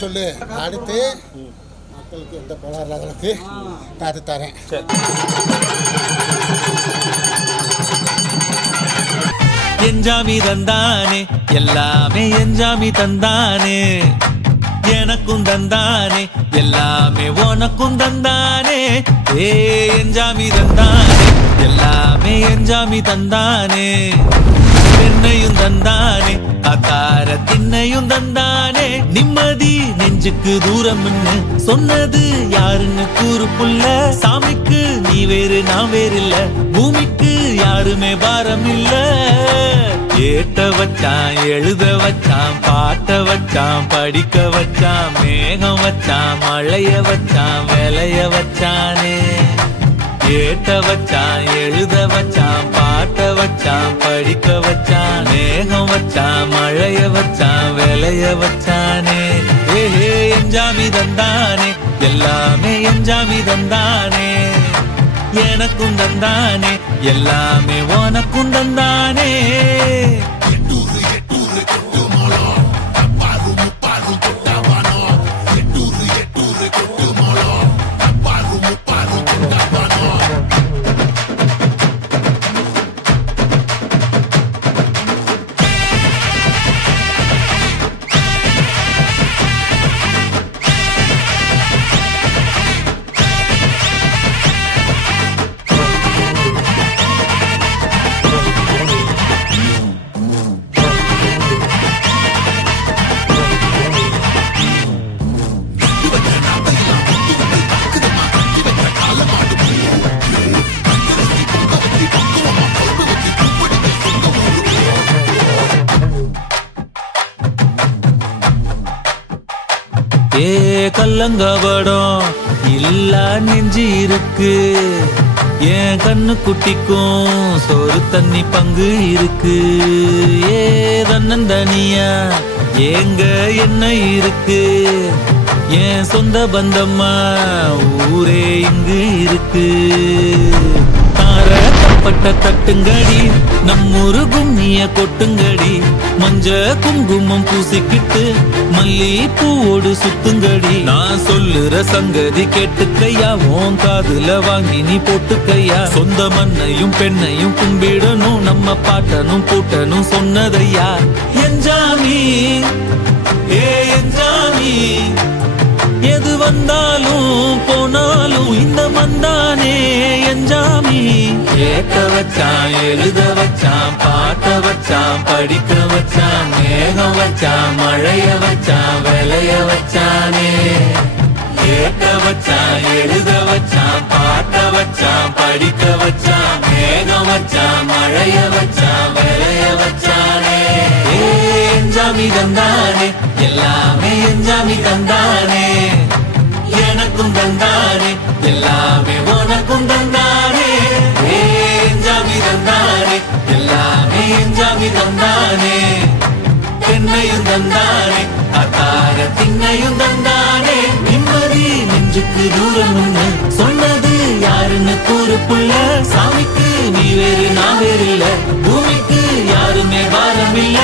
சொல்லு. அடுத்து மக்களுக்கு எந்த கோளாறு இல்லாதவங்களுக்கு பார்த்து தரேன். என்ஜாமி தந்தானே எல்லாமே என்ஜாமி தந்தானே எனக்கும் தந்தானே எல்லாமே உனக்கும் தந்தானே ஏ என்ஜாமி தந்தானே எல்லாமே என்ஜாமி தந்தானே பெண்ணையும் தந்தானே அத்தார திண்ணையும் தந்தானே நிம்மதி நெஞ்சுக்கு தூரம்னு சொன்னது யாருன்னு கூறு புள்ள சாமிக்கு நீ வேறு நான் வேறு இல்ல பூமிக்கு யாருமே பாரம் இல்ல ஏட்ட வச்சான் எழுத வச்சான் பாட்ட வச்சான் படிக்க வச்சான் மேகம் வச்சான் மழைய வச்சான் விளைய வச்சானே ஏட்ட வச்சான் எழுத வச்சான் பாட்ட வச்சான் படிக்க வச்சான் மேகம் வச்சான் மழைய வச்சான் விளைய வச்சானே ஏஹே என்ஜாமி தந்தானே எல்லாமே என்ஜாமி தந்தானே எனக்கும் தந்தானே எல்லாமே உனக்கும் தந்தானே ஏ கல்லங்கபடம் இல்ல நெஞ்சு இருக்கு என் கண்ணு குட்டிக்கும் சோறு தண்ணி பங்கு இருக்கு ஏ தன்னந்தனியா ஏங்க என்ன இருக்கு என் சொந்த பந்தம்மா ஊரே இங்கு இருக்கு பட்ட தட்டுங்கடி நம்மூரு கும்மிய கொட்டுங்கடி மஞ்ச குங்குமம் பூசிக்கிட்டு மல்லி பூவோடு சுத்துங்கடி நான் சொல்லுற சங்கதி கேட்டுக்கையா உன் காதுல வாங்கி நீ போட்டுக்கையா சொந்த மண்ணையும் பெண்ணையும் கும்பிடணும் நம்ம பாட்டனும் பூட்டனும் சொன்னதையா என்ஜாமி ஏ என்ஜாமி எது வந்தாலும் போனாலும் இந்த மந்தானே என்ஜாமி கேட்க வச்சான் எழுத வச்சான் பாட்ட வச்சான் படிக்க வச்சான் மேகம் வச்சான் மழைய வச்சான் விளைய வச்சானே கேட்க வச்சான் எழுத வச்சான் பாட்ட வச்சான் படிக்க வச்சான் மேகம் வச்சான் மழைய வச்சான் விளைய வச்சானே என்ஜாமி தந்தானே எல்லாமே என்ஜாமி தந்தானே எனக்கும் தந்தானே எல்லாமே உனக்கும் தந்தானே என்ஜாமி தந்தானே எல்லாமே என்ஜாமி தந்தானே பெண்ணையும் தந்தானே அத்தார திண்ணையும் தந்தானே நிம்மதி நெஞ்சுக்கு தூரம்னு சொன்னது யாருன்னு கூறு புள்ள சாமிக்கு நீ வேறு நான் வேறு இல்ல பூமிக்கு யாருமே பாரம் இல்ல